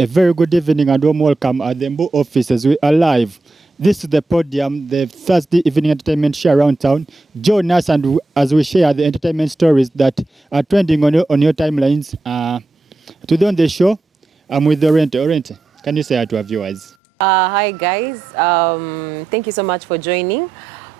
A very good evening and warm welcome at the Mbu office as we are live. This is the podium, the Thursday evening entertainment show around town. Join us and as we share the entertainment stories that are trending on your timelines. Today on the show, I'm with Orente. Orente, can you say hi to our viewers? Hi guys, thank you so much for joining.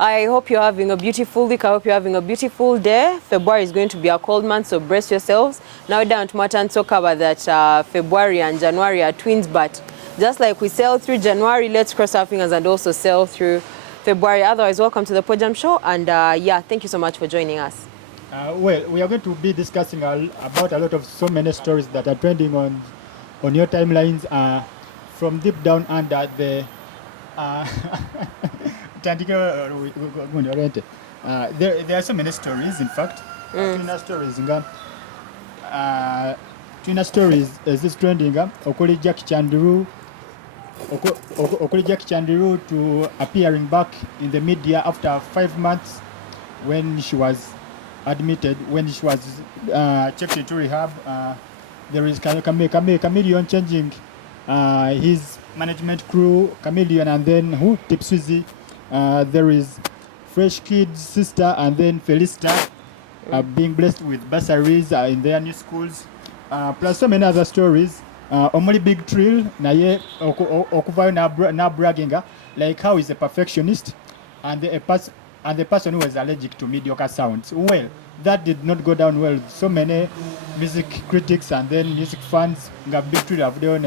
I hope you're having a beautiful week. I hope you're having a beautiful day. February is going to be a cold month, so brace yourselves. Now down to Matan talk about that February and January are twins, but just like we sail through January, let's cross our fingers and also sail through February. Otherwise, welcome to the Podium Show, and yeah, thank you so much for joining us. Well, we are going to be discussing about a lot of so many stories that are trending on your timelines from deep down under the there are so many stories, in fact. Twina stories is this trending. Okuli Jack Chandiru to appearing back in the media after 5 months when she was admitted, when she was checked into rehab. There is Chameleone changing his management crew, Chameleone, and then Tipswizzy. There is Fresh Kid's sister, and then Felista being blessed with bursaries in their new schools, plus so many other stories. Omuli Big Tril naye okuvayo na bragging like how he's a perfectionist and the person who was allergic to mediocre sounds. Well, that did not go down well. So many music critics and then music fans got Big Tril have done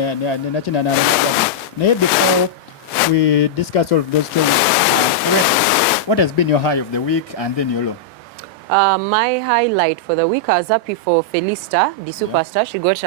before we discuss all of those stories. What has been your high of the week and then your low? My highlight for the week, I was happy for Felista Di Superstar. She got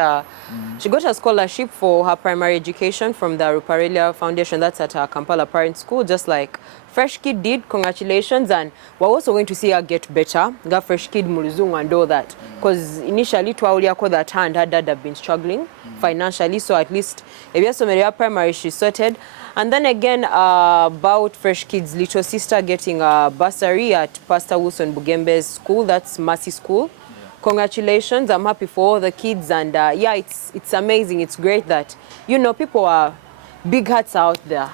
a scholarship for her primary education from the Ruparelia Foundation. That's at Kampala Parents School, just like Fresh Kid did. Congratulations, and we're also going to see her get better. Got Fresh Kid Muluzungu and all that, because initially Twauliako that her and her dad have been struggling financially. So at least if you have some primary, she's sorted. And then again, about Fresh Kid's little sister getting a bursary at Pastor Wilson Bugembe's school. That's Mercy School. Congratulations. I'm happy for all the kids. And yeah, it's amazing. It's great that, you know, people are big hearts out there.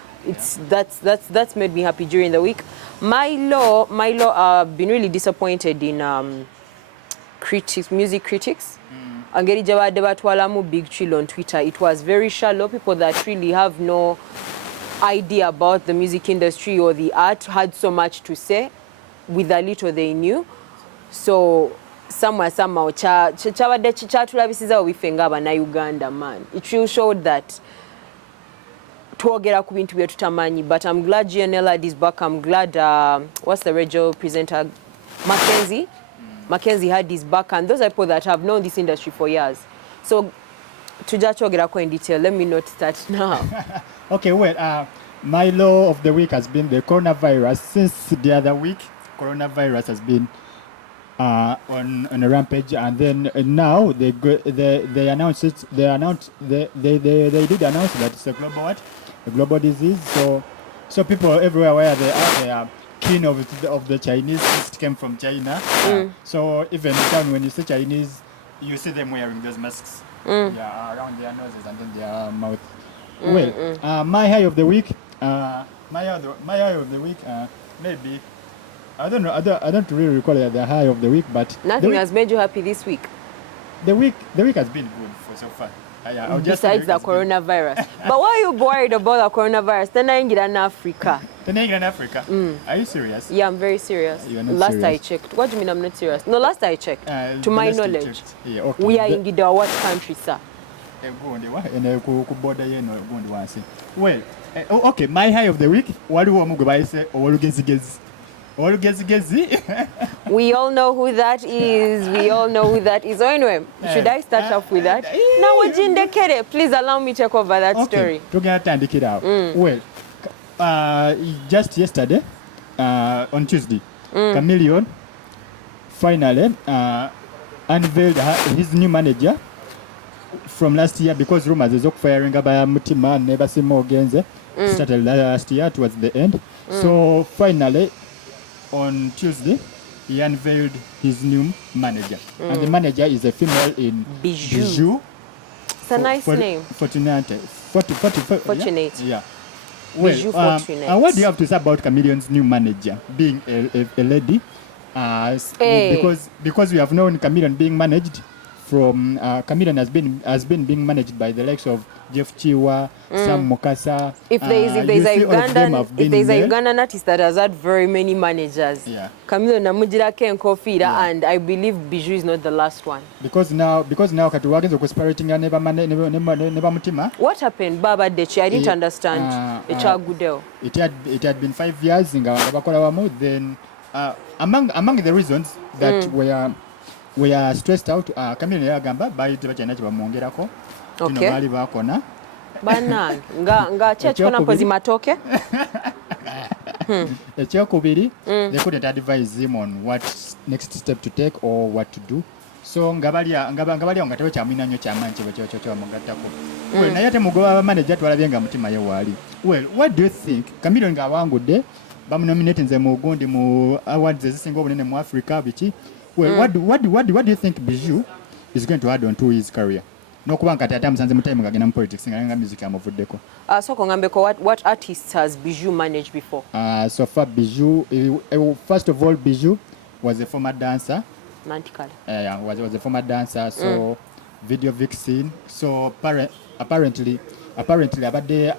That's made me happy during the week. Milo, I've been really disappointed in music critics. Angeri Jawadebatwalamu Big Tril on Twitter. It was very shallow. People that really have no idea about the music industry or the art had so much to say with the little they knew. So somehow chatulabisiza obifenga bana Uganda, man. It really showed that twogera ku bintu bye tutamanyi. But I'm glad GNL is back. I'm glad what's the radio presenter Mackenzie had his back, and those are people that have known this industry for years. So tujachogera in detail. Let me not start now. Okay, well, my law of the week has been the coronavirus. Since the other week, coronavirus has been on a rampage, and then now they announced it. They did announce that it's a global disease. So people everywhere where they are keen of the Chinese. It came from China. So even down when you say Chinese, you see them wearing those masks. Yeah, around their noses and then their mouth. Well, my high of the week, maybe I don't know. I don't really recall the high of the week, but nothing has made you happy this week. The week has been good for so far. Besides the coronavirus. But why are you worried about the coronavirus? Then in Africa. Are you serious? Yeah, I'm very serious. Last serious. I checked. What do you mean I'm not serious? No, last I checked. To my knowledge. Yeah, okay. We are in Gida, what country, sir? Well, okay, my high of the week. We all know who that is. So anyway, should I start off with that? Now, please allow me to take over that story. Well, just yesterday, on Tuesday, Chameleone finally unveiled his new manager from last year, because rumors is firing by Mutima and Nebasimo Genze started last year towards the end. So finally, on Tuesday, he unveiled his new manager. And the manager is a female in Bijou It's a nice name. Fortunate. Fortunate. Yeah. Well, Bijou Fortunate. what do you have to say about Chameleone's new manager being a lady? Because we have known Chameleone being managed from Chameleone has been being managed by the likes of Jeff Chiwa, Sam Mukasa. If there's a Ugandan artist that has had very many managers, Chameleone namujira Ken Kofira, and I believe Bijou is not the last one. Because now Katuwagenzo cospirating never mutima. What happened, Baba Dechi? I didn't understand. It had been 5 years in Gabakola. Then among the reasons that we are stressed out, Chameleone yagamba bali tebachana chibamongerako. Okay. Bali bakona. Bana nga chechona pozi matoke. Ekyokubiri, they couldn't advise him on what next step to take or what to do. So ngabali nga tewe chamina nyo chamanchi bwe mongatako. Well, naye ate mugoba manager twalabyenga mutima ye wali. Well, what do you think? Chameleone ngawangudde bamunominate nze mu gundi mu awards ezisinga obunene mu Africa biki. Well, what do you think Bijou is going to add on to his career? No kubanga tata musanze mutime ngagenda mu politics nga music amuvuddeko. So kongambeko, what artists has Bijou managed before? So far Bijou, first of all, Bijou was a former dancer. Mantical. Was a former dancer, so video vixen. So apparently abadde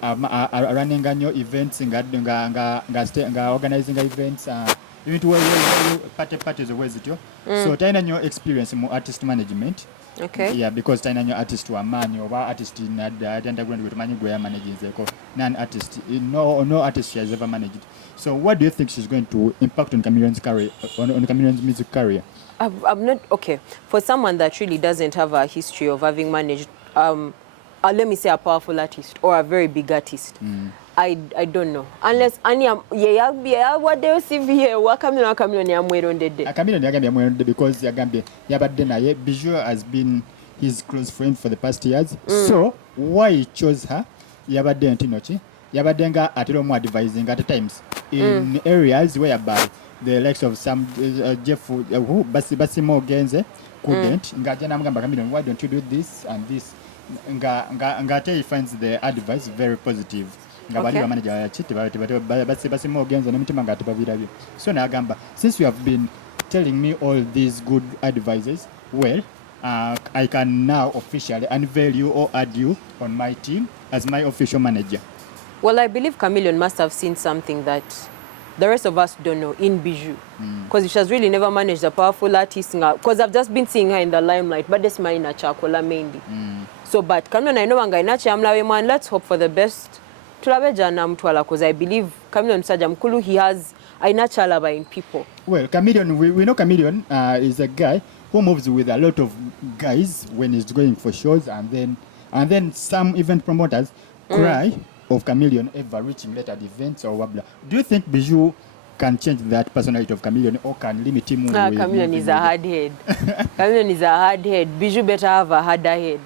running annual events nga organizing events into parties always it. So taina nyo experience mu artist management. Okay. Yeah, because taina nyo artist wa mani oba artist in underground with manyi goya managing zeko. Non artist, no artist she has ever managed. So what do you think she's going to impact on Chameleone's career, on Chameleone's music career? I'm not okay. For someone that really doesn't have a history of having managed let me say a powerful artist or a very big artist. I don't know. Unless what they see here, Chameleone yamwerondedde. Chameleone yagambye yamwerondedde because yabadde naye Bijou has been his close friend for the past years. So why he chose her? Yabadde ntinoki. Yabadde nga atero mu advising at times in areas whereby the likes of some Jeff Basimo Genze couldn't. Ngaje namugamba Chameleone, why don't you do this and this? Ngate he finds the advice very positive. Ngabali manager ya chiti Basimo Genze nemitima ngate babirabye. So nagamba, since you have been telling me all these good advices, well, I can now officially unveil you or add you on my team as my official manager. Well, I believe Chameleone must have seen something that the rest of us don't know in Bijou. Because she has really never managed a powerful artist. Because I've just been seeing her in the limelight, but this man in a chakola mainly. So, but Chameleone, I know and let's hope for the best. Because I believe Chameleone Sajamkulu, he has a natural in people. Well, Chameleone, we know Chameleone is a guy who moves with a lot of guys when he's going for shows, and then some event promoters cry of Chameleone ever reaching late at events or wabla. Do you think Bijou can change that personality of Chameleone or can limit him? Chameleone is a hard head. Chameleone is a hard head. Bijou better have a harder head.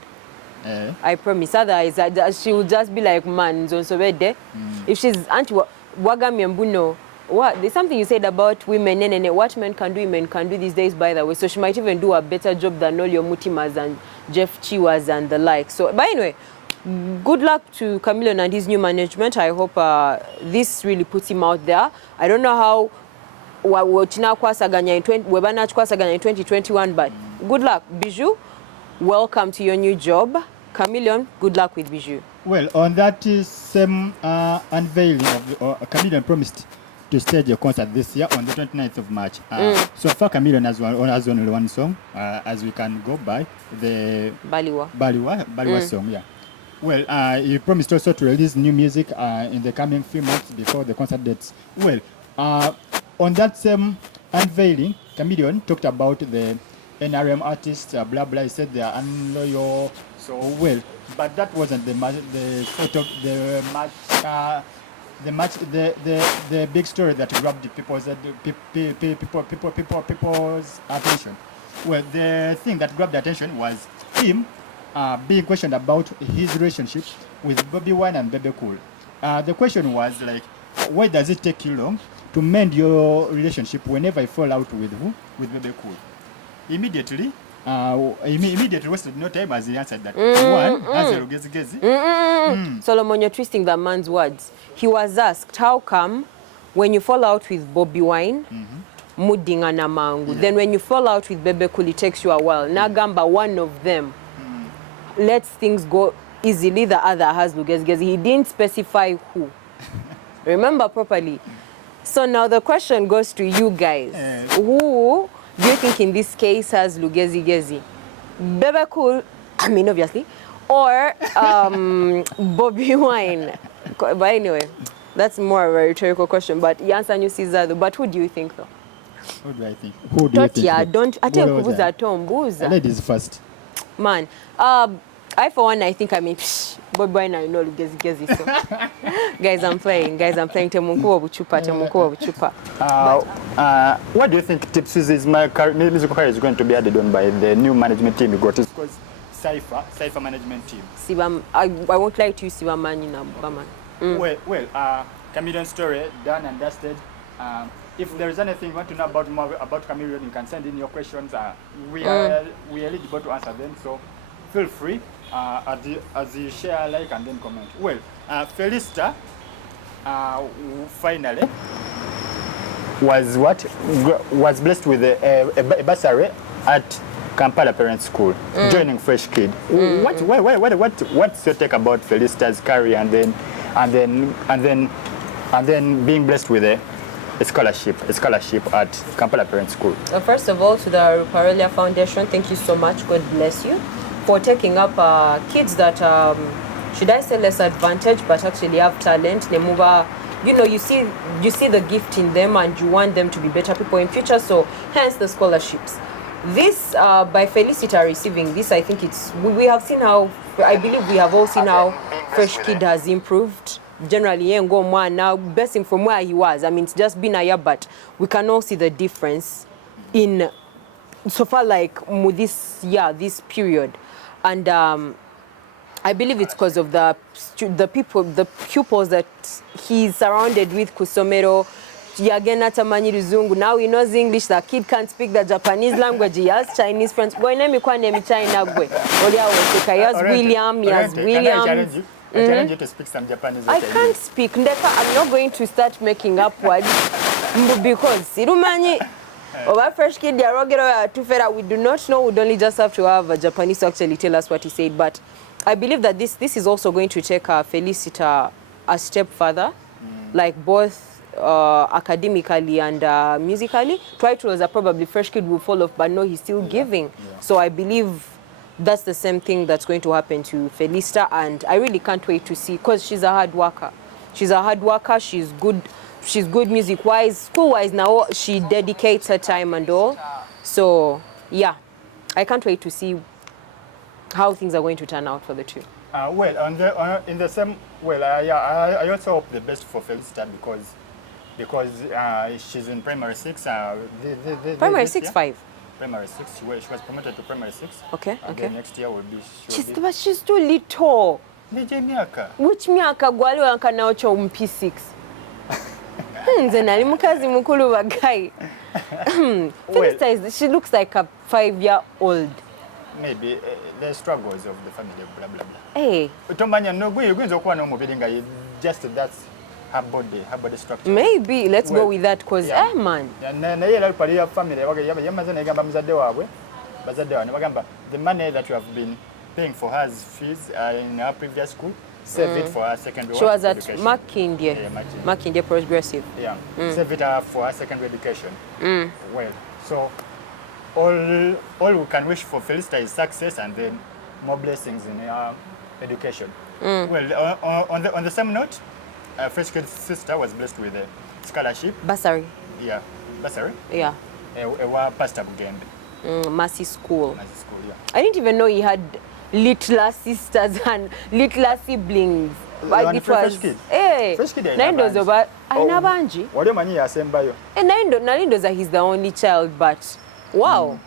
I promise. Otherwise, she will just be like, man, if she's anti-Wagami, what? There's something you said about women, what men can do, women can do these days, by the way. So she might even do a better job than all your Mutimas and Jeff Chiwas and the like. So, but anyway, good luck to Chameleone and his new management. I hope this really puts him out there. I don't know how we're kwasaganya in 2021, but good luck, Bijou. Welcome to your new job. Chameleone, good luck with Bijou. Well, on that same unveiling of Chameleone promised to stage a concert this year on the 29th of March. So far, Chameleone has only one song, as we can go by, the Baliwa song, yeah. Well, he promised also to release new music in the coming few months before the concert dates. Well, on that same unveiling, Chameleone talked about the NRM artists, blah blah. He said they are unloyal. So well, but that wasn't the big story that grabbed the people's attention. Well, the thing that grabbed the attention was him being questioned about his relationship with Bobi Wine and Bebe. The question was like, why does it take you long to mend your relationship whenever you fall out with who? With Bebe. Immediately, Immediately wasted no time as he answered that. One, answer Lugezi. Solomon, you're twisting the man's words. He was asked, how come when you fall out with Bobi Wine, Mudinga na mangu, then when you fall out with Bebe Cool, it takes you a while. Nagamba, one of them lets things go easily, the other has Lugezi. He didn't specify who. Remember properly. So now the question goes to you guys. Who do you think in this case has Lugezi? Bebe Cool, I mean obviously, or Bobi Wine? But anyway, that's more of a rhetorical question. But you answer you Caesar. But who do you think though? Who do I think? Who do you think? Yeah, don't. I tell you, Tom Buza. Ladies first. Man, I for one, I think I mean, Bobi Wine, I know Lugezi. So, guys, I'm playing. Temunkuwa buchupa. What do you think Tipsy's music career is going to be added on by the new management team you got? Because Cypher management team. I won't lie to you, Siba man in a Well, Chameleone story done and dusted. If there is anything you want to know about Chameleone, you can send in your questions. We are eligible to answer them, so feel free as you share, like, and then comment. Well, Felista finally was blessed with a bursary at Kampala Parents School, joining Fresh Kid. What's your take about Felista's career and then being blessed with a scholarship at Kampala Parents School? First of all, to the Ruparelia Foundation, thank you so much. God bless you for taking up kids that should I say less advantaged, but actually have talent. You see the gift in them, and you want them to be better people in future. So hence the scholarships. This by Felicita receiving this, I think we have seen how, I believe we have all seen how Fresh Kid has improved. Generally, now best from where he was. I mean, it's just been a year, but we can all see the difference in so far, like this period, and I believe it's because of the pupils that he's surrounded with. Kusomero, Yagena Tamanyi Luzungu. Now he knows English. The kid can't speak the Japanese language. He has Chinese friends. He has William. I challenge you to speak some Japanese. I can't speak. I'm not going to start making up words because over Fresh Kid, we do not know. We'd only just have to have a Japanese to actually tell us what he said. But I believe that this is also going to take Felicita a step further, like both academically and musically. Titles are probably Fresh Kid will fall off, but no, he's still giving. Yeah. So I believe that's the same thing that's going to happen to Felista, and I really can't wait to see, because she's a hard worker. She's good music-wise, school-wise now, she dedicates her time and all. So, yeah, I can't wait to see how things are going to turn out for the two. I also hope the best for Felista because she's in primary 6. Primary 6, 5? Primary 6. She was promoted to primary 6. Okay. Then next year will be. But she's too little. Which miaka gwali wanka naocha P6? Nze nali mukazi mukulu wa guy. Felista she looks like a 5-year-old. Maybe the struggles of the family, blah blah blah. Hey. Utomanya no gwe gwenzo kwa no mubiri nga just that's her body structure. Maybe let's go with that cause man. Na yela Ruparelia family yamaze na igamba mzadde waabwe bazadde wane bagamba the money that you have been paying for her fees in her previous school, save it for her secondary education. She was at Makindye Progressive. Yeah, save it for her secondary education. Well, so all we can wish for Felista is success and then more blessings in her education. Well, on the same note, Fresh Kid's sister was blessed with a scholarship. Bursary. Yeah, bursary. Yeah. Pastor Bugembe. Mercy School. Mercy School, yeah. I didn't even know he had littler sisters and littler siblings. But it was Fresh Kid. Naindo about Ainabanji. What do you mean Asembayo? And Naindo he's the only child, but wow.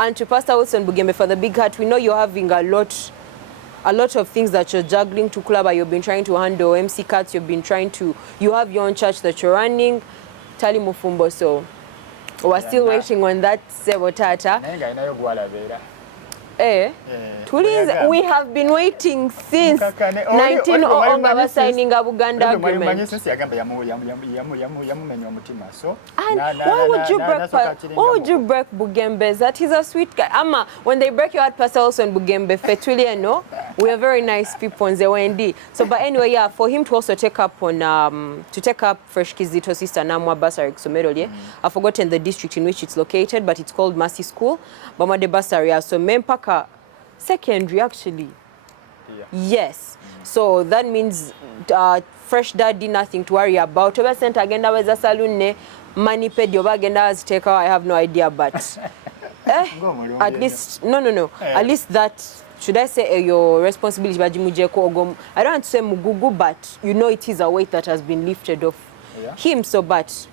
And to Pastor Wilson Bugembe for the big heart, we know you're having a lot of things that you're juggling to club. You've been trying to handle MC Cuts. You have your own church that you're running. Tali Mufumbo. So We're still waiting on that Sebo Tata. We have been waiting since 1900 nga signing a Buganda agreement. And why would you break Bugembe? That he's a sweet guy. Ama, when they break your heart, Pastor Wilson Bugembe, Fetulia, no, we are very nice people on the OND. So, but anyway, yeah, for him to also take up on Fresh Kizito sister Namwa bursary Somerolye. I've forgotten the district in which it's located, but it's called Mercy School. Bamade bursary, so Mempaka secondary actually. Yeah. Yes. So that means Fresh daddy nothing to worry about. Oba sent agenda was a saloon ne money paid your agenda as take I have no idea, but at least no. At least that should I say your responsibility bagimujeko. I don't want to say mugugu, but you know it is a weight that has been lifted off him. So but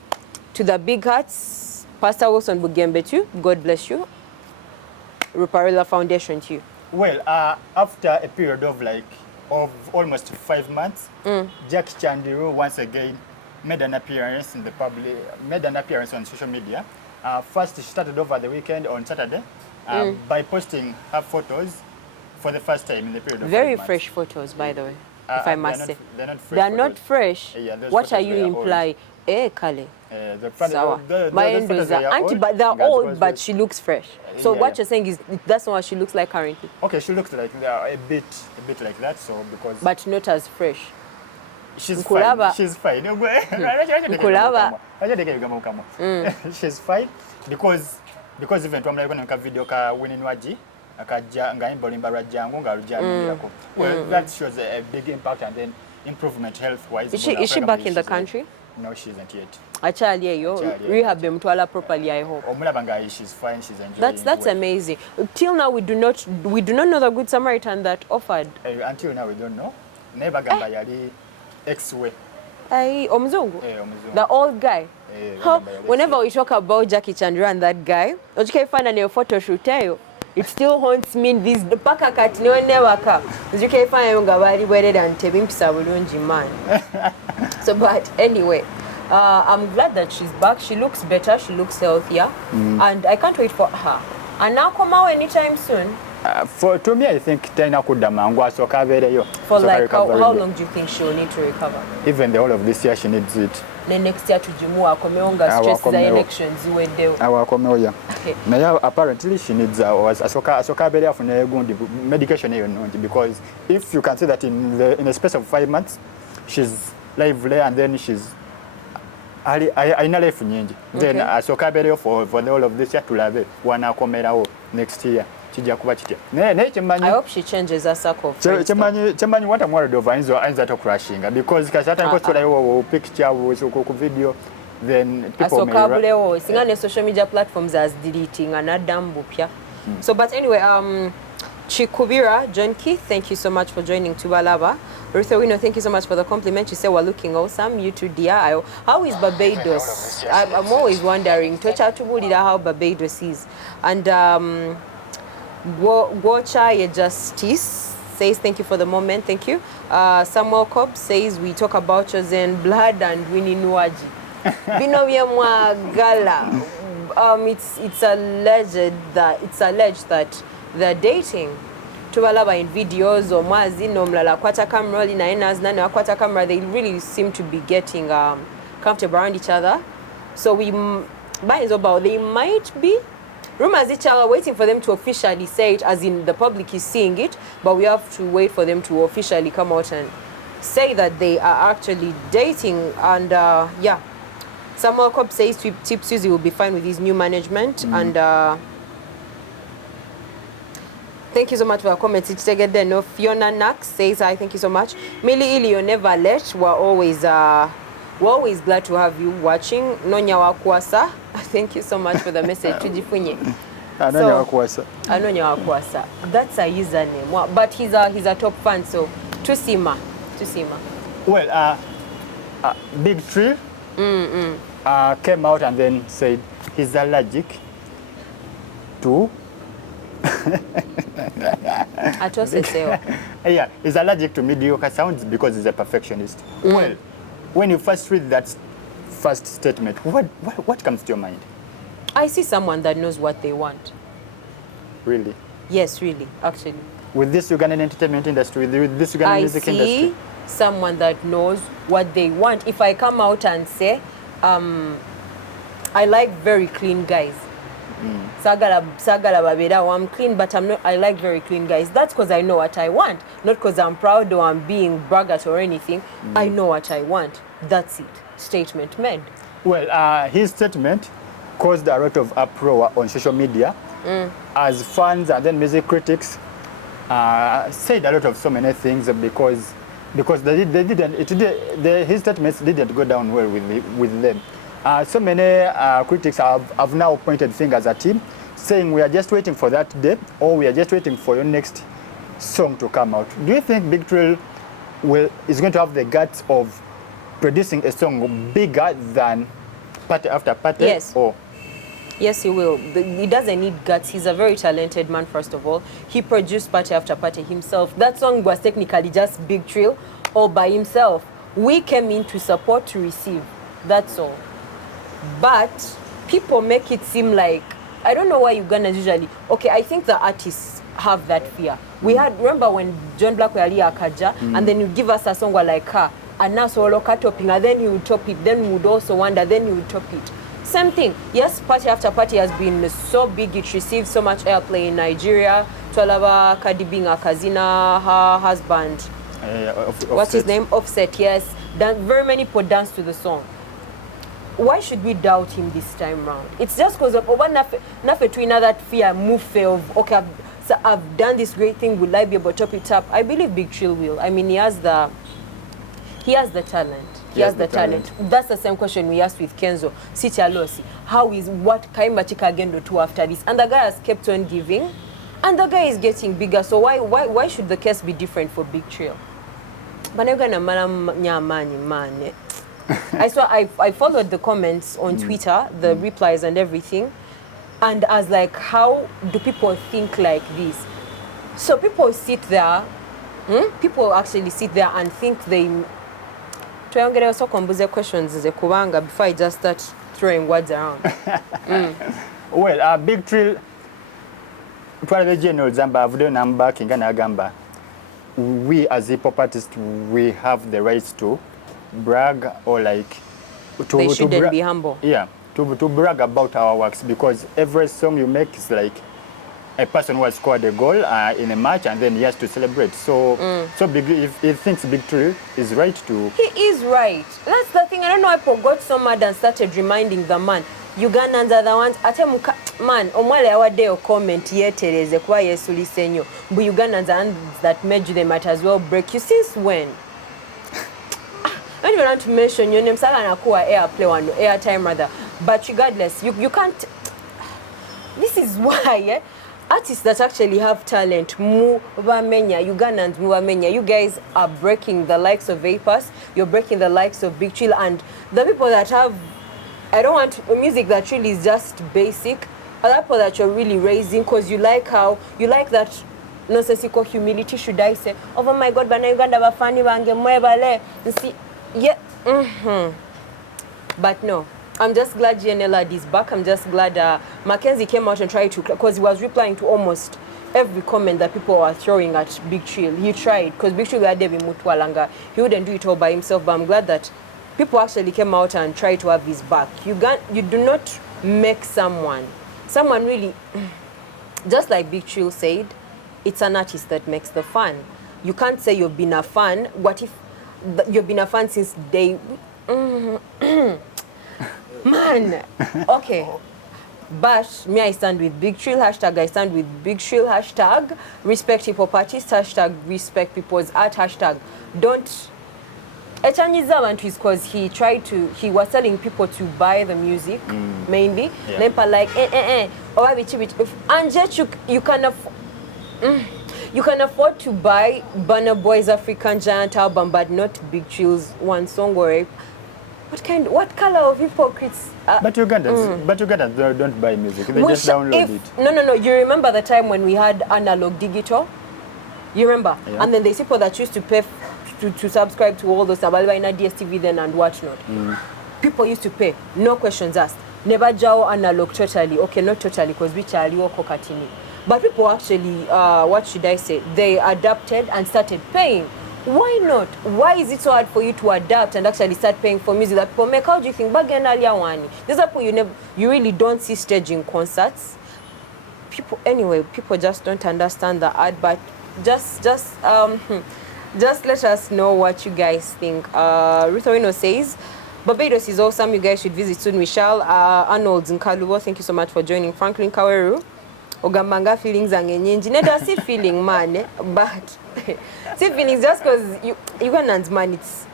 to the big hearts, Pastor Wilson Bugembe too, God bless you. Ruparelia Foundation too. Well, after a period of almost 5 months, Jack Chandiru once again made an appearance in the public, made an appearance on social media. First, she started over the weekend on Saturday by posting her photos for the first time in the period of 5 months. Very fresh photos, by the way, if I must say. They're not fresh. They are not fresh. Yeah, what are you implying? Kale. My endos are auntie, but they're old, but she looks fresh. So what you're saying is that's not what she looks like currently. Okay, she looks like a bit like that. So because but not as fresh. She's fine. She's fine. She's fine because even when I go video ka winning akaja ngaimba limba rajangu ngarujangu. Well, that shows a big impact and then improvement health wise. Is she back in the country? No, she isn't yet. Actually, rehab mtwala properly, I hope. She's fine, she's enjoying. That's amazing. Till now we do not know the Good Samaritan that offered. Until now we don't know. Never gamba yali ex-way. Omzungu. The old guy. Whenever we talk about Jackie Chandiru and that guy, okay, find a photo shoot. It still haunts me this paka kati never come. You can find ngabali wedded and tebimpisa bulungi man. So but anyway, I'm glad that she's back. She looks better, she looks healthier, and I can't wait for her. And now come out anytime soon. To me, I think Taina Kudamangwa so kabereyo. For like how long do you think she will need to recover? Even the whole of this year she needs it. Then next year to Jimua Komeonga stress the elections you went there. Our Komeoya. Now apparently she needs Asoka beria for medication because if you can see that in a space of 5 months she's lively and then she's I know life nyingi. Then Asoka beria for the whole of this year to lave wana komera next year. I hope she changes her circle. Chemani what I'm worried over is that crashing because kasata picture video then people may singa social media platforms as deleting and adambupya. So but anyway, Chikubira John Keith, thank you so much for joining Tubalaba. Ruthawino, thank you so much for the compliment. You say we're looking awesome. You too, dear. How is Barbados? I'm always wondering. How Barbados is. And Gocha Justice says thank you for the moment, thank you. Samuel Cobb says we talk about chosen blood and Winnie Nuaji. It's alleged that they're dating. Tubalaba in videos or mazi no mlala kwata camera ina enas nani kwata camera, they really seem to be getting comfortable around each other. So they might be rumors each other, waiting for them to officially say it, as in the public is seeing it, but we have to wait for them to officially come out and say that they are actually dating. And yeah, Samuel Cobb says Tip Susie will be fine with his new management. And thank you so much for your comments. It's there. No, Fiona Nax says hi. Thank you so much. Millie Ili, you're never late. We're always glad to have you watching. Nonya Wakwasa, thank you so much for the message. Tujifunye. Anonya Wakwasa. Anonya Wakwasa. That's a username. But he's a top fan, so Tusima. Well, Big Tril came out and then said he's allergic to yeah, he's allergic to mediocre sounds because he's a perfectionist. Well, when you first read that first statement, what comes to your mind? I see someone that knows what they want. Really? Yes, really, actually. With this Ugandan entertainment industry, with this Ugandan music industry? I see someone that knows what they want. If I come out and say, I like very clean guys. Sagala babera, I'm clean, but I like very clean guys. That's because I know what I want. Not because I'm proud or I'm being braggart or anything. I know what I want. That's it. Statement made. Well, his statement caused a lot of uproar on social media as fans and then music critics said a lot of so many things because his statements didn't go down well with them. So many critics have now pointed fingers at him, saying we are just waiting for that day, or we are just waiting for your next song to come out. Do you think Big Tril is going to have the guts of producing a song bigger than Party After Party? Yes. Yes, he will. He doesn't need guts. He's a very talented man, first of all. He produced Party After Party himself. That song was technically just Big Tril all by himself. We came in to support, to receive. That's all. But people make it seem like, I don't know why Ugandans usually, okay, I think the artists have that fear. We had, remember when John Black Ali Akaja, and then you give us a song like her, and now solo topping, and then you would top it, then we would also wonder, then you would top it. Same thing. Yes, Party After Party has been so big, it received so much airplay in Nigeria. Twalaba Kadibinga Kazina, her husband, what's his name? Offset, yes. Very many people danced to the song. Why should we doubt him this time round? It's just because of that fear move of, okay, I've done this great thing, will I be able to top it up? I believe Big Tril will. I mean, he has the talent. He has the talent. That's the same question we asked with Kenzo. Siti Alosi. What Kaimba Chika Gendo do after this? And the guy has kept on giving, and the guy is getting bigger. So why should the case be different for Big Tril? I followed the comments on Twitter, the replies and everything, and I was like, how do people think like this? So people sit there, people actually sit there and think they... Tuyongere also kumbuze questions kubanga before I just start throwing words around. Well, Big Tril, twalebe general zamba avude namba kingana agamba. We as hip-hop artists, we have the right to brag or like they shouldn't be humble. Yeah, to brag about our works, because every song you make is like a person who has scored a goal in a match and then he has to celebrate. So if he thinks Big Tril is right to... He is right. That's the thing. I don't know why people got so mad and started reminding the man. Ugandans are the ones. Man, omwale awadeo comment yetereze kwa yesu lisenyo. But Ugandans are that made you, they might as well break you. Since when? I don't even want to mention your name. Saga nakuwa airplay one, airtime rather. But regardless, you can't... This is why, artists that actually have talent, Ugandans, you guys are breaking the likes of Vapors, you're breaking the likes of Big Tril, and the people that have, I don't want music that really is just basic, other people that you're really raising, because you like that nonsensical humility, should I say, oh my God, bana Uganda bafani bange mwebale, see, yeah, But no. I'm just glad GNLad is back. I'm just glad Mackenzie came out and tried to, because he was replying to almost every comment that people were throwing at Big Tril. He tried, because Big Tril had Devi Mutwalanga. He wouldn't do it all by himself, but I'm glad that people actually came out and tried to have his back. You do not make someone really, just like Big Tril said, it's an artist that makes the fun. You can't say you've been a fan. What if you've been a fan since day... Man, okay. But me, I stand with Big Tril, hashtag I stand with Big Tril, hashtag respect hip-hop artists, hashtag respect people's art, hashtag don't... Echanyiza abantu is because he was telling people to buy the music, mainly. Lempa like, and yet you can afford to buy Burna Boy's African Giant album, but not Big Tril's one song or what color of hypocrites? But Ugandans don't buy music. They just download it. No. You remember the time when we had analog digital? You remember? Yeah. And then there's people that used to pay to subscribe to all those Abalbaina DSTV then and whatnot. People used to pay, no questions asked. never jaw analog totally. Okay, not totally, because we are kokatini. But people actually, what should I say? They adapted and started paying. Why not? Why is it so hard for you to adapt and actually start paying for music that people make? How do you think? There's a point you really don't see staging concerts. People just don't understand the art. But just let us know what you guys think. Ruparelia says, Barbados is awesome. You guys should visit soon. Michelle Arnold Nkalubo, thank you so much for joining. Franklin Kaweru, Ogambanga feelings angenyinji. Never see feeling man, but see feelings just because you can man. It's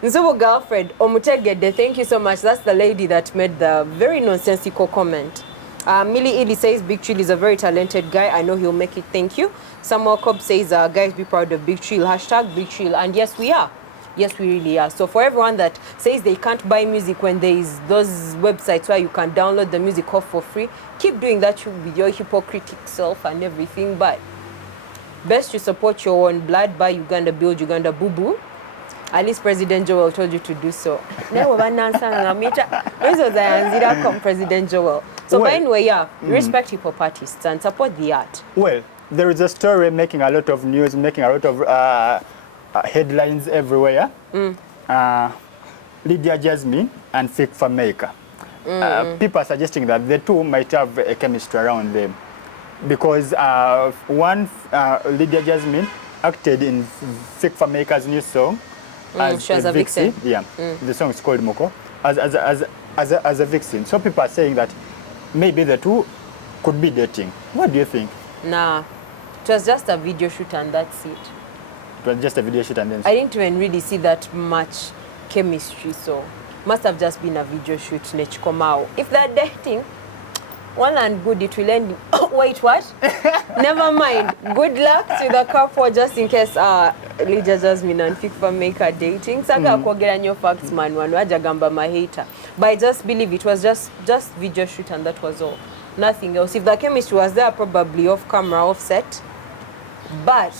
Nzubo girlfriend Omutegede. Thank you so much. That's the lady that made the very nonsensical comment. Millie Ely says Big Tril is a very talented guy. I know he'll make it. Thank you. Samuel Cobb says guys, be proud of Big Tril. Hashtag Big Tril. And yes, we are. Yes, we really are. So for everyone that says they can't buy music when there is those websites where you can download the music off for free, keep doing that with your hypocritical self and everything. But best you support your own blood. Buy Uganda, build Uganda, boo-boo. At least President Joel told you to do so. President Joel. So but anyway, yeah, respect hip-hop artists and support the art. Well, there is a story making a lot of news, making a lot of headlines everywhere. Lydia Jasmine and Fig Fameka. People are suggesting that the two might have a chemistry around them. Because Lydia Jasmine acted in Fig Fameka's new song as a vixen. Yeah, the song is called Moko, as a vixen. So people are saying that maybe the two could be dating. What do you think? Nah, it was just a video shoot and that's it. It was just a video shoot and then... I didn't even really see that much chemistry, so must have just been a video shoot. If they're dating, well and good, it will end. Wait, what? Never mind. Good luck to the couple, just in case Lydia Jasmine and Fig Fameka dating. Saga kogera nyo facts man waja gamba mahita. But I just believe it was just video shoot and that was all. Nothing else. If the chemistry was there, probably off camera, offset. But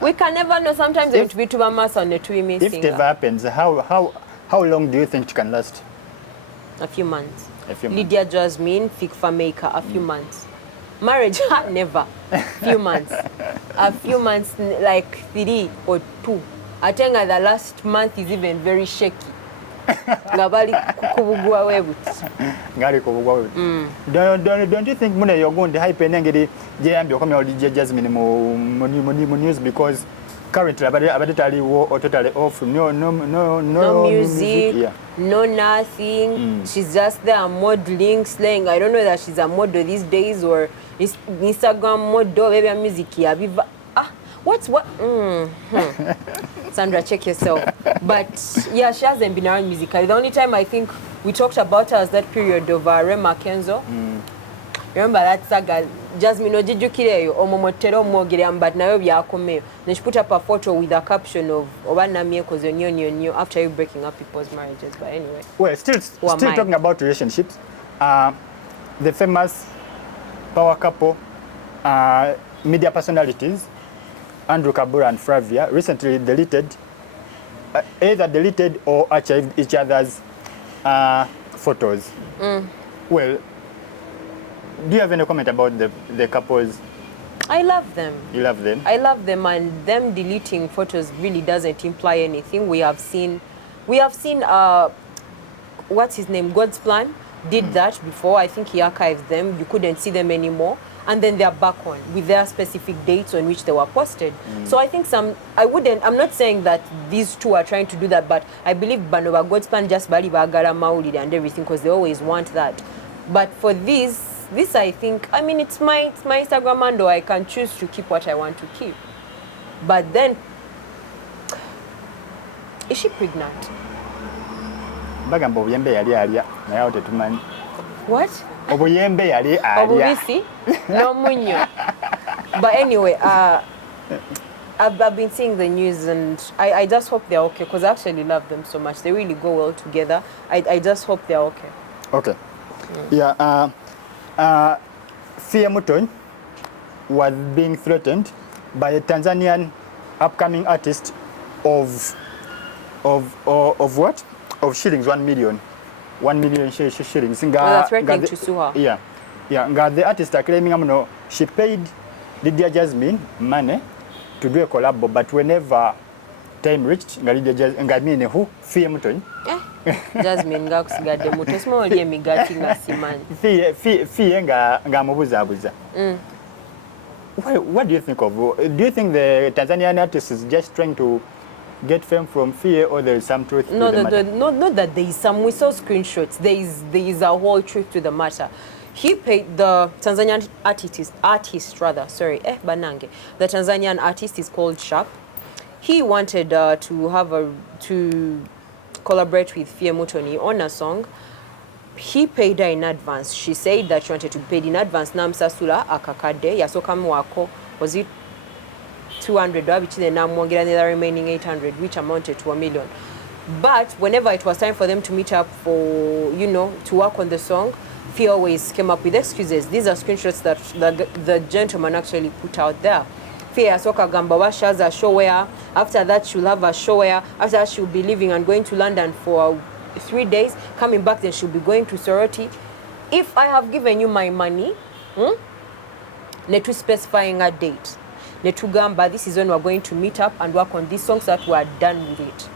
we can never know. Sometimes it will be too mass on the two missing. If it ever happens, how long do you think it can last? A few months. A few months. Lydia Jasmine, Fig Fameka, a few months. Marriage, never. Few months. A few months, like 3 or 2. I think the last month is even very shaky. Don't you think Muna you're going to hype and get Jasmine news because currently totally off no music, yeah. no nothing. She's just there modeling, slaying. I don't know that she's a model these days or Instagram model, maybe music here. What's what? Sandra, check yourself. But yeah, she hasn't been around musically. The only time I think we talked about her was that period of Rema Kenzo. Remember that saga? Jasmine Ojijukireyo, Omomotero Mogiriam, but now we are coming. Then she put up a photo with a caption of Obanamie Kozonyo after you breaking up people's marriages. But anyway. Well, still talking about relationships. The famous power couple, media personalities, Andrew Kabuura and Flavia, recently either deleted or archived each other's photos. Well, do you have any comment about the couples? I love them. You love them? I love them, and them deleting photos really doesn't imply anything. We have seen what's his name? God's Plan did that before. I think he archived them. You couldn't see them anymore. And then they're back on with their specific dates on which they were posted. So I think I'm not saying that these two are trying to do that, but I believe Banova God's Plan just bali bagara maulid and everything because they always want that. But for this I think, I mean, it's my Instagram handle. I can choose to keep what I want to keep. But then, is she pregnant? Bagamba Bobi yali naye tetumanyi. What? Obuyembe yali Obubisi? No munyo. But anyway, I've been seeing the news and I just hope they're okay because I actually love them so much. They really go well together. I just hope they're okay. Okay. Yeah. Fia Muton was being threatened by a Tanzanian upcoming artist of what? Of shillings 1 million. 1 million shillings. Well, that's threatening to sue her. Yeah. The artist are claiming she paid Lydia Jasmine money to do a collab, but whenever time reached, Lydia Jasmine who fee mutoni. Jasmine ngakusigadde muto small ye migati nga simanyi. Fee nga mubuzabuza. What do you think of? Do you think the Tanzanian artist is just trying to get fame from fear, or there is some truth to the matter? Not that there is some. We saw screenshots. There is a whole truth to the matter. He paid the Tanzanian artist rather. Sorry, Banange. The Tanzanian artist is called Sharp. He wanted to collaborate with Fie Mutoni on a song. He paid her in advance. She said that she wanted to pay in advance. Namsasula akakade yasoka mwako was it 200 which then namwongera the remaining 800, which amounted to $1 million. But whenever it was time for them to meet up for to work on the song, Fie always came up with excuses. These are screenshots that the gentleman actually put out there. Fie yasoka gamba she has a show where after that she'll have a show where after that she'll be leaving and going to London for 3 days, coming back, then she'll be going to sorority. If I have given you my money, netu specifying a date, netu gamba, this is when we're going to meet up and work on these songs that we're done with it.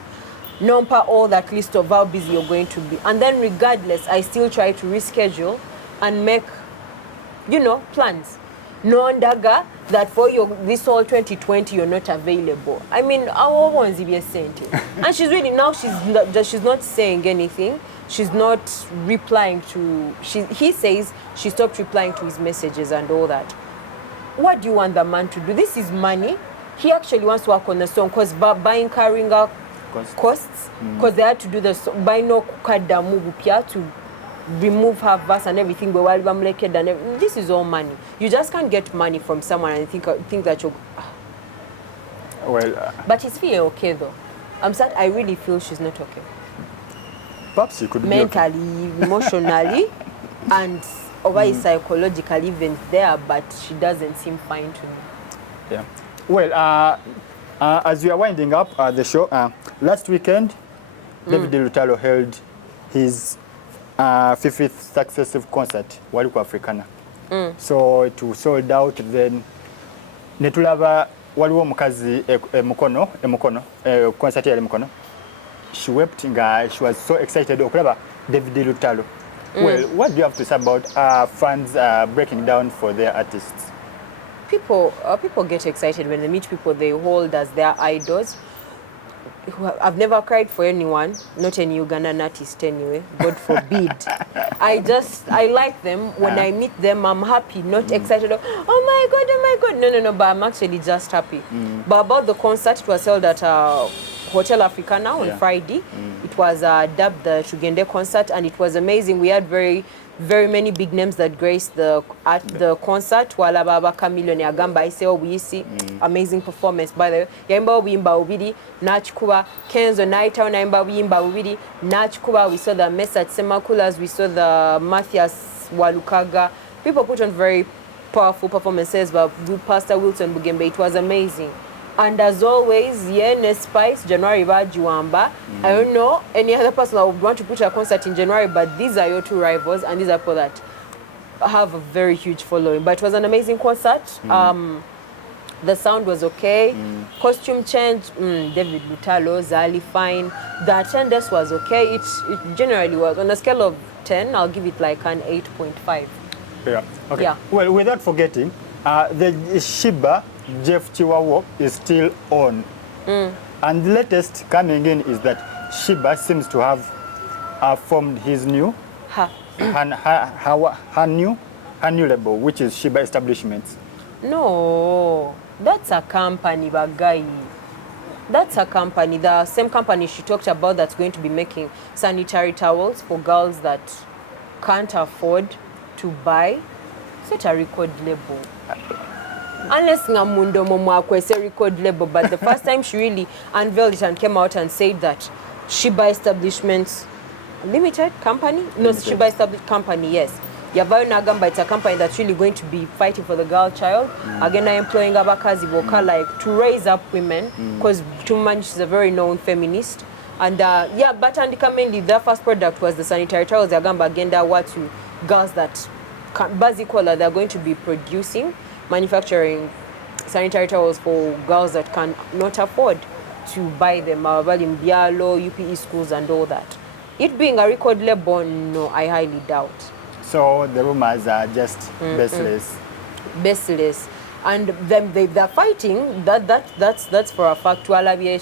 Number all that list of how busy you're going to be. And then regardless, I still try to reschedule and make, plans. No ndaga that for this whole 2020 you're not available. I mean, our ones be sent. And she's really now she's not saying anything. She's not replying to. He says she stopped replying to his messages and all that. What do you want the man to do? This is money. He actually wants to work on the song because buying carrying out costs because they had to do the song. Buy no kukadamu bupia to remove her verse and everything, but while and this is all money. You just can't get money from someone and think that you're. Well, but is Fie okay though? I'm sad. I really feel she's not okay. Perhaps she could mentally, be okay. Emotionally, and psychologically even there, but she doesn't seem fine to me. Yeah. Well, as we are winding up the show, last weekend, David Lutalo held his 50th successive concert Waliko Africana. So it was sold out. Then netulaba waliwo mukazi mukono concert ya mukono. She wept nga she was so excited okulaba David Lutalo. Well, what do you have to say about fans breaking down for their artists? People get excited when they meet people they hold as their idols. I've never cried for anyone, not any Ugandan artist anyway, God forbid. I like them. When I meet them, I'm happy, not excited. Oh my God, no, but I'm actually just happy. But about the concert, it was held at Hotel Africana on Friday. It was dubbed the Shugende concert, and it was amazing. We had very many big names that graced the concert. Wala Baba Chameleone agamba ise obuyisi, amazing performance by the way. Yamba obuyimba obiri nachikuba Kenzo Naita naimba obuyimba obiri nachikuba. We saw the Message Semakulas, we saw the Matthias Walukaga. People put on very powerful performances, but with Pastor Wilson Bugembe, it was amazing. And as always, Yene Spice, January Bajuamba. I don't know any other person that would want to put a concert in January, but these are your two rivals, and these are people that have a very huge following. But it was an amazing concert. The sound was okay. Costume change, David Lutalo, Zali, fine. The attendance was okay. It generally was. On a scale of 10, I'll give it like an 8.5. Yeah. Okay. Yeah. Well, without forgetting, the Shiba Jeff Chiwawa is still on. And the latest coming in is that Shiba seems to have formed his new her new label, which is Shiba Establishments. No, that's a company, Bagai. That's a company, the same company she talked about that's going to be making sanitary towels for girls that can't afford to buy. Such a record label. Unless Ngamundo Momwa say record label, but the first time she really unveiled it and came out and said that Shiba Establishments Limited Company? No, Shiba Established Company, yes. Yavayo Nagamba, it's a company that's really going to be fighting for the girl child. Again, I'm employing Abakazi Boka like to raise up women, because Tumanj is a very known feminist. And yeah, but and mainly the first product was the sanitary towels. Yagamba agenda what to girls that basically they're going to be manufacturing sanitary towels for girls that can not afford to buy them. In Bialo, UPE schools and all that. It being a record label, no, I highly doubt. So the rumors are just baseless. Baseless. And then they're fighting. That's for a fact. Twalaba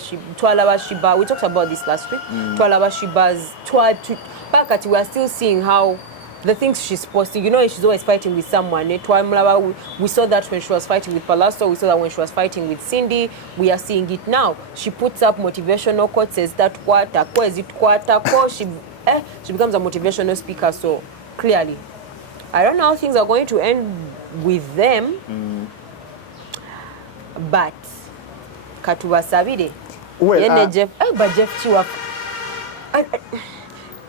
Shiba. We talked about this last week. Twalaba Shiba's Pakati. We are still seeing how the things she's posting. You know, she's always fighting with someone. We saw that when she was fighting with Palazzo. We saw that when she was fighting with Cindy. We are seeing it now. She puts up motivational quotes. Says that quarter. She becomes a motivational speaker. So clearly, I don't know how things are going to end with them. But katubasabire Jeff Chiwa,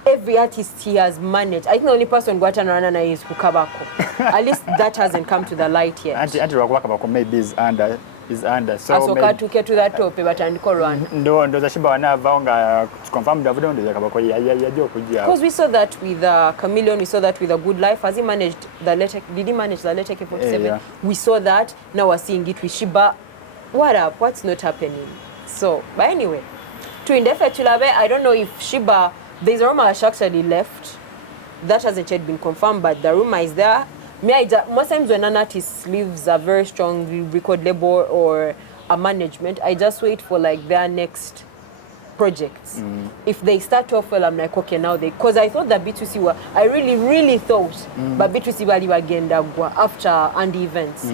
every artist he has managed. I think the only person Guatanarana is Kukabako. At least that hasn't come to the light yet. Anti Wakabako maybe is under. So to get to that top, but and Koran. No, does Shiba Vanga confirm the because we saw that with Chameleone, we saw that with A Good Life. Has he managed the letter? Did he manage the letter K47? Yeah. We saw that. Now we're seeing it with Shiba. What up? What's not happening? So, but anyway, to Indefetulabe, I don't know if Shiba, there's a rumor she actually left. That hasn't yet been confirmed, but the rumor is there. Most times when an artist leaves a very strong record label or a management, I just wait for like their next projects. If they start off well, I'm like, okay, now because I thought that B2C were, I really thought, but B2C were again after Andy events.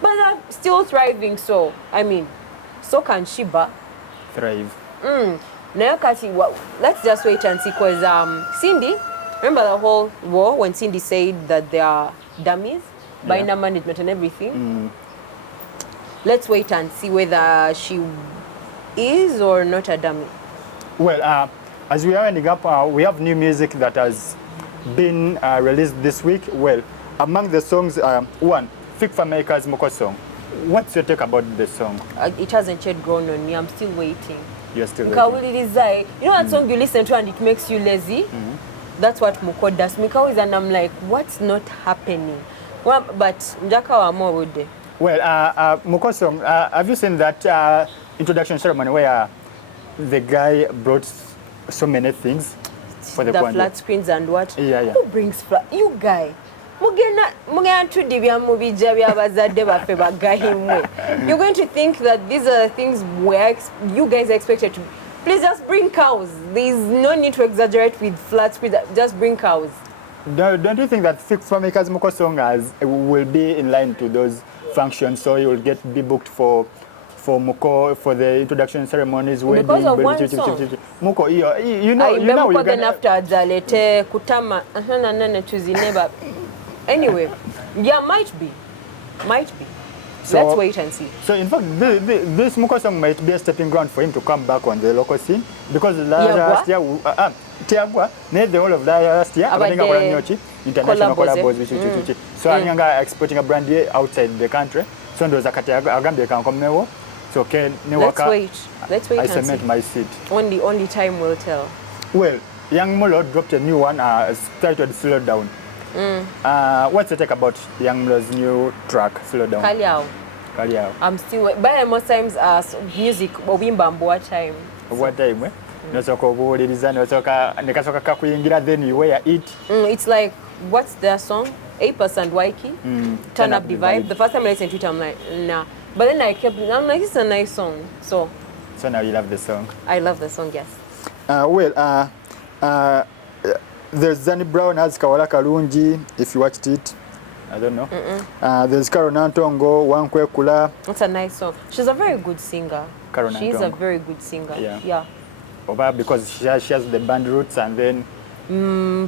But they're still thriving, so, I mean, so can Shiba thrive. Now, let's just wait and see, because Cindy, remember the whole war when Cindy said that they are dummies, buying management and everything? Let's wait and see whether she is or not a dummy. Well, as we are ending up, we have new music that has been released this week. Well, among the songs, one, Fikfa Maker's Moko song. What's your take about the song? It hasn't yet grown on me. I'm still waiting. You're still waiting? You know that song you listen to and it makes you lazy? That's what Moko does. And I'm like, what's not happening? Well, but Njaka wa more would they? Well, Moko song, have you seen that introduction ceremony where the guy brought so many things for the flat screens and what? Yeah. Who brings flat? You guy. You're going to think that these are the things where you guys are expected to. Please just bring cows. There's no need to exaggerate with flat screens. Just bring cows. Don't you think that Fikfa Maker's Moko song will be in line to those functions, so you will be booked for Moko for the introduction ceremonies? Because of one song. Moko, you know then after Zalete Kutama Tuzineba. Anyway, yeah, might be. So, let's wait and see. So in fact, this Moko song might be a stepping ground for him to come back on the local scene, because last year, Tiagwa, the whole of last year, international collabos. So I'm exporting a brand outside the country. So those are Agambe can come now. So okay, let's wait I and cement see. My seat. Only time will tell. Well, Young Molo dropped a new one, titled Slow Down. What's the take about Young Molo's new track, Slow Down? Kaliao. I'm still, but most times music, Bobimba time. What time? Then you wear it. It's like, what's their song? 8% Waiki. Turn up the vibe. The first time I listened to it, I'm like, nah. But then I'm like, it's a nice song. So now you love the song. I love the song, yes. There's Zanny Brown has Kawala Kalungi, if you watched it. I don't know. There's Karonantongo, Wankwe Kula. It's a nice song. She's a very good singer. She's a very good singer. Yeah. Because she has the band roots and then...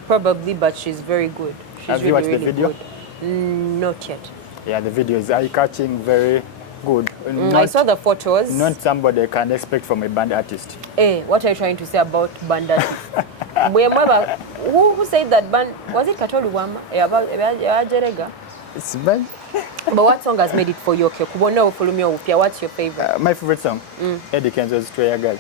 probably, but she's very good. Have you watched the video? Not yet. Yeah, the video is eye-catching, very good. I saw the photos. Not somebody can expect from a band artist. What are you trying to say about band artists? Who said that band? Was it Katolu Wama? It's bad. But what song has made it for you? What's your favorite? My favorite song? Eddie Kenzo's Treya Girl.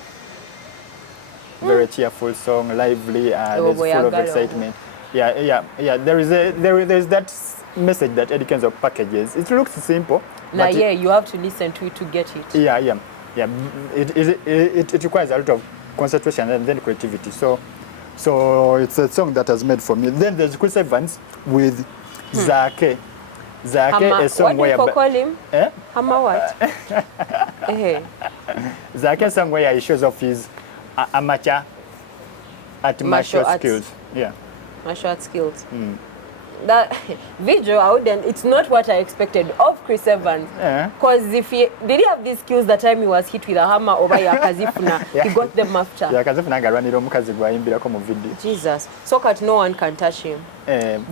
very cheerful song, lively, Oh, there's full of excitement. Yeah. There's that message that Eddie Kenzo packages. It looks simple. Now, yeah, you have to listen to it to get it. Yeah. It requires a lot of concentration and then creativity. So it's a song that has made for me. Then there's Chris Evans with Zake. Zake, a song where... What do you call him? Eh? Hama what? Zake, a song where he shows off his amateur at martial skills. Yeah. Martial arts skills. That video, it's not what I expected of Chris Evans. Because if did he have these skills that time he was hit with a hammer over Yakazifuna, he got them after. Yakazifuna garwanira omukazi gwayimbirako mu video. Jesus. So that no one can touch him.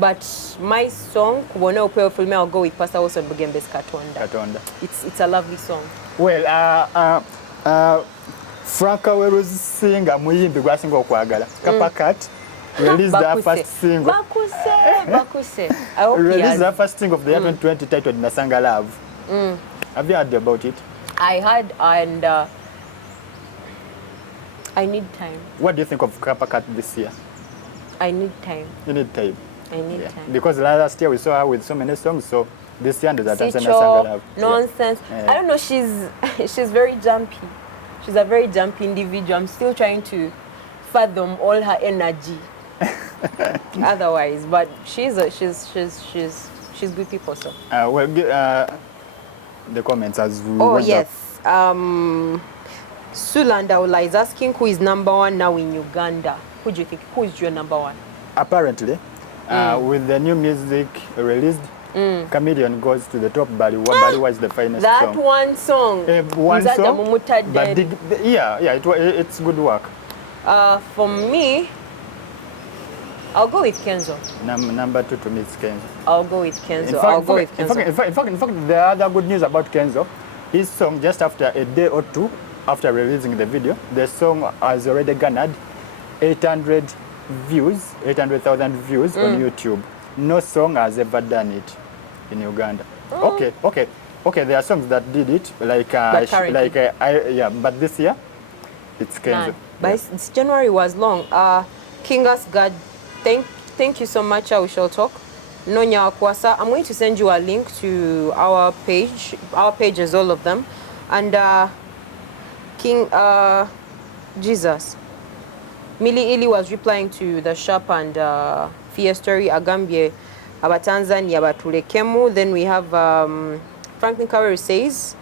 But my song, kubona upeo filme, I'll go with Pastor Wilson Bugembe's Katonda. It's a lovely song. Well, Franka Weru's singer muyimbi gwasinga okwagala. Kapakat released their first single. Bakuse. I hope released their first single of the year 2020 titled Nasanga Love. Have you heard about it? I heard, and I need time. What do you think of Kapakat this year? I need time. You need time. I need time. Because last year we saw her with so many songs, so this year there's a Nasanga Love. Nonsense. I don't know, she's very jumpy. She's a very jumpy individual. I'm still trying to fathom all her energy. Otherwise, but she's good people. So the comments as we yes. Sulandaula is asking who is #1 now in Uganda. Who do you think? Who is your #1? Apparently, with the new music released, Chameleone goes to the top. Bali was the finest that song. One song. One song. But it's good work. For me, I'll go with Kenzo. Number 2 to me is Kenzo. I'll go with Kenzo. In fact, the other good news about Kenzo, his song just after a day or two after releasing the video, the song has already garnered 800,000 views on YouTube. No song has ever done it in Uganda. Okay. There are songs that did it, but this year it's Kenzo. But January was long. Kingas God, thank you so much. We shall talk. Nonya Akwasa, I'm going to send you a link to our page. Our pages, all of them. And Jesus. Mili Ili was replying to the Sharp and Fear story. Agambie Abatanzania Batulekemu. Then we have Franklin Kaweru says,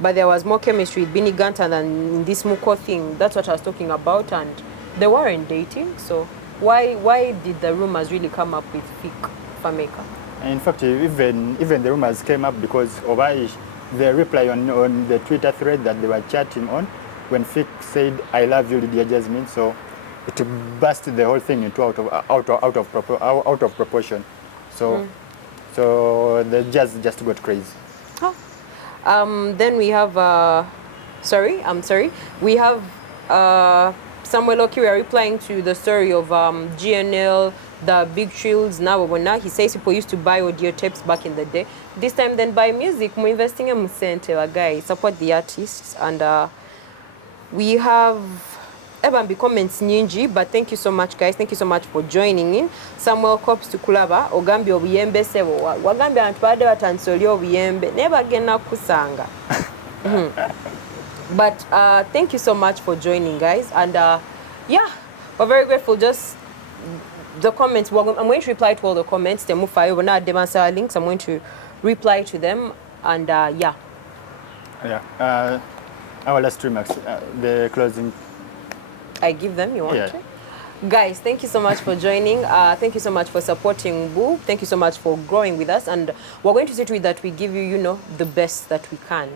but there was more chemistry with Bini Ganta than this Muko thing. That's what I was talking about. And they weren't dating. So why did the rumors really come up with fake Fameka? In fact, even the rumors came up because of the reply on the Twitter thread that they were chatting on when Fik said, "I love you, Lydia Jasmine." So it burst the whole thing into out of proportion. So the jazz just got crazy. Then we have we have Samuel Oki. We are replying to the story of GNL, the Big Tril's now. He says people used to buy audio tapes back in the day. This time then buy music. We're investing in guys, support the artists. And we have Ebambi comments nyingi, but thank you so much guys. Thank you so much for joining in. Samuel Cops to Kulaba, Ogambi obuyembe sebo. Wagambi antwade watansoli obuyembe. Never gena kusanga. But thank you so much for joining guys. And we're very grateful. Just the comments. I'm going to reply to all the comments. We're not demonstrating links. I'm going to reply to them. And our last remarks, the closing. I give them, you want to? Guys, thank you so much for joining. Thank you so much for supporting Boo. Thank you so much for growing with us. And we're going to see to it that we give you, the best that we can.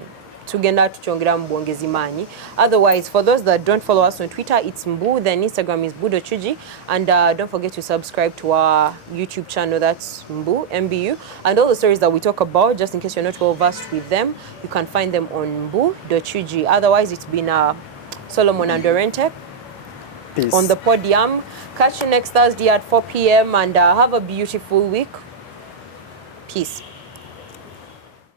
Otherwise, for those that don't follow us on Twitter, it's Mbu, then Instagram is Budochuji. And don't forget to subscribe to our YouTube channel, that's Mbu, MBU. And all the stories that we talk about, just in case you're not well versed with them, you can find them on Mbu.chuji. Otherwise, it's been Solomon and Dorente. Peace. On the podium. Catch you next Thursday at 4 p.m. and have a beautiful week. Peace.